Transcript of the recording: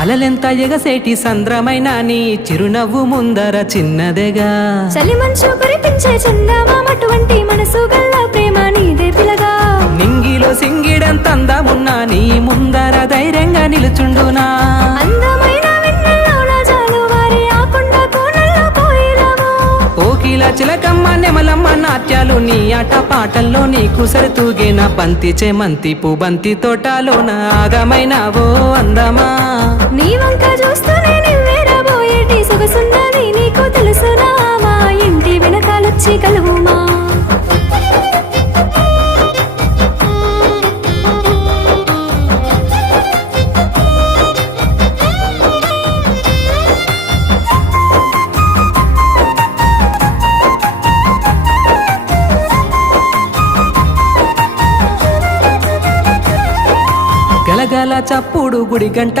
అలలెంత ఎగసేటి సంద్రమైన నీ చిరునవ్వు ముందర చిన్నదేగా చలి మంచు కురిపించే చందమామటువంటి మనసు గల్ల ప్రేమ నీదే పిలగా నింగిలో సింగిడంత అందమున్నా నీ ముందర ధైర్యంగా నిలుచుండునా అందమైన వెన్నెల్లోన జాలువారి ఆ కొండ కోనల్లో కోయిలము ఓకిల చిలకమ్మ నెమలమ్మ నాట్యాలు నీ ఆట పాటల్లో నీకు సరితూగేన బంతి చేమంతి పూబంతి తోటలోన ఆగమైనావో అందమా నీ వంక చూస్తూనే నివ్వేరబోయేటి సొగసున్నది నీకు తెలుసునా మా ఇంటి వెనకాలొచ్చి కలువుమా గలగల చప్పుడు గుడి గంట